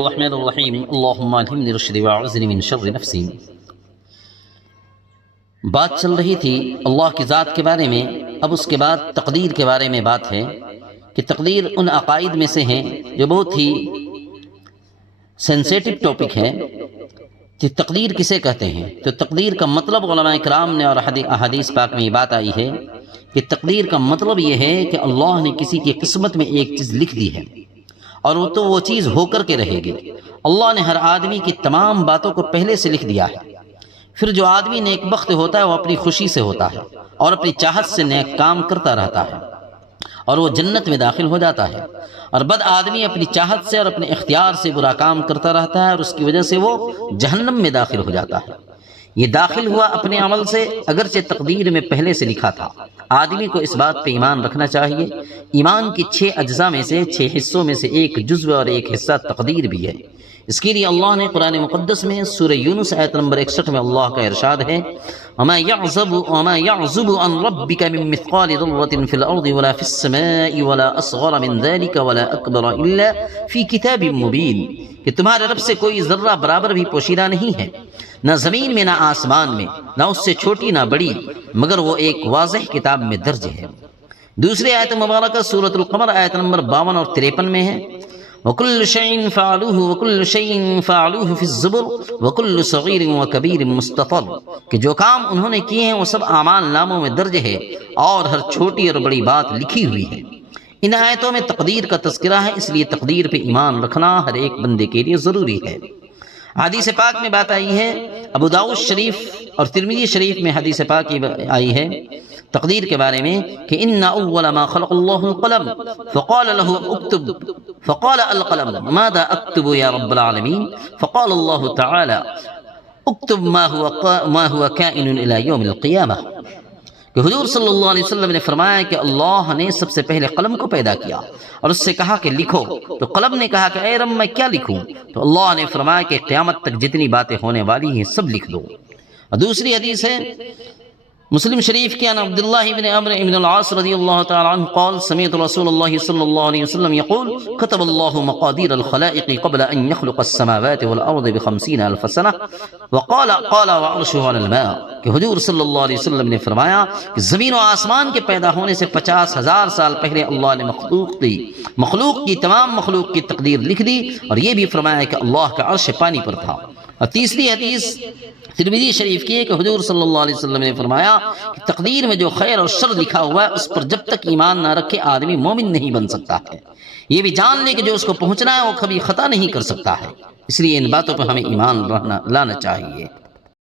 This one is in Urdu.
الرحمن الرحیم اللہم الہمنی رشدی واعوذنی من شر نفسی۔ بات چل رہی تھی اللہ کی ذات کے بارے میں، اب اس کے بعد تقدیر کے بارے میں بات ہے کہ تقدیر ان عقائد میں سے ہیں جو بہت ہی سینسیٹیو ٹاپک ہے کہ تقدیر کسے کہتے ہیں۔ تو تقدیر کا مطلب علماء کرام نے اور احادیث پاک میں یہ بات آئی ہے کہ تقدیر کا مطلب یہ ہے کہ اللہ نے کسی کی قسمت میں ایک چیز لکھ دی ہے اور وہ چیز ہو کر کے رہے گی۔ اللہ نے ہر آدمی کی تمام باتوں کو پہلے سے لکھ دیا ہے، پھر جو آدمی نیک بخت ہوتا ہے وہ اپنی خوشی سے ہوتا ہے اور اپنی چاہت سے نیک کام کرتا رہتا ہے اور وہ جنت میں داخل ہو جاتا ہے، اور بد آدمی اپنی چاہت سے اور اپنے اختیار سے برا کام کرتا رہتا ہے اور اس کی وجہ سے وہ جہنم میں داخل ہو جاتا ہے۔ یہ داخل ہوا اپنے عمل سے، اگرچہ تقدیر میں پہلے سے لکھا تھا۔ آدمی کو اس بات پہ ایمان رکھنا چاہیے۔ ایمان کی 6 اجزاء میں سے 6 حصوں میں سے ایک جزو اور ایک حصہ تقدیر بھی ہے۔ اس کے لیے اللہ نے قرآن مقدس میں سورہ یونس آیت نمبر 61 میں اللہ کا ارشاد ہے، وَمَا يَعْزُبُ عَنْ رَبِّكَ مِن مِّثْقَالِ ذَرَّةٍ فِي الْأَرْضِ وَلَا فِي السَّمَاءِ وَلَا أَصْغَرَ مِن ذَلِكَ وَلَا أَكْبَرَ إِلَّا فِي كِتَابٍ مُّبِينٍ، کہ تمہارے رب سے کوئی ذرہ برابر بھی پوشیدہ نہیں ہے، نہ زمین میں نہ آسمان میں، نہ اس سے چھوٹی نہ بڑی، مگر وہ ایک واضح کتاب میں درج ہے۔ دوسری آیت مبارکہ سورۃ القمر آیت نمبر 52 اور 53 میں ہے، وَكُلُّ شَيْءٍ فَعَلُوهُ وَكُلُّ شَيْءٍ فَعَلُوهُ فِي الزُّبُرِ وَكُلُّ صَغِيرٍ وَكَبِيرٍ مُسْتَطَرٍ، کہ جو کام انہوں نے کیے ہیں وہ سب اعمال ناموں میں درج ہے اور ہر چھوٹی اور بڑی بات لکھی ہوئی ہے۔ ان آیتوں میں تقدیر کا تذکرہ ہے، اس لیے تقدیر پہ ایمان رکھنا ہر ایک بندے کے لیے ضروری ہے۔ حدیث پاک میں بات آئی ہے، ابو داؤد شریف اور ترمذی شریف میں حدیث پاک آئی ہے تقدیر کے بارے میں کہ ان اول ما خلق اللہ القلم فقال له اكتب فقال القلم ماذا اكتب يا رب العالمین فقال الله تعالى اكتب ما هو كائن الى يوم القیامہ، کہ حضور صلی اللہ علیہ وسلم نے فرمایا کہ اللہ نے سب سے پہلے قلم کو پیدا کیا اور اس سے کہا کہ لکھو، تو قلم نے کہا کہ اے رب میں کیا لکھوں؟ تو اللہ نے فرمایا کہ قیامت تک جتنی باتیں ہونے والی ہیں سب لکھ دو۔ اور دوسری حدیث ہے مسلم شریف کی، ان عبداللہ بن عمرو بن العاص رضی اللہ تعالی عنہ قال سمعت رسول اللہ صلی اللہ علیہ وسلم يقول كتب الله مقادير الخلائق قبل ان يخلق السماوات والارض ب50 الف سنہ وقال وعرشه على الماء، کہ حضور صلی اللہ علیہ وسلم نے فرمایا کہ زمین و آسمان کے پیدا ہونے سے 50,000 سال پہلے اللہ نے مخلوق کی تمام مخلوق کی تقدیر لکھ دی، اور یہ بھی فرمایا کہ اللہ کا عرش پانی پر تھا۔ اور تیسری حدیث ترمذی شریف کی ہے کہ حضور صلی اللہ علیہ وسلم نے فرمایا کہ تقدیر میں جو خیر اور شر لکھا ہوا ہے اس پر جب تک ایمان نہ رکھے آدمی مومن نہیں بن سکتا ہے۔ یہ بھی جان لے کہ جو اس کو پہنچنا ہے وہ کبھی خطا نہیں کر سکتا ہے، اس لیے ان باتوں پر ہمیں ایمان لانا چاہیے۔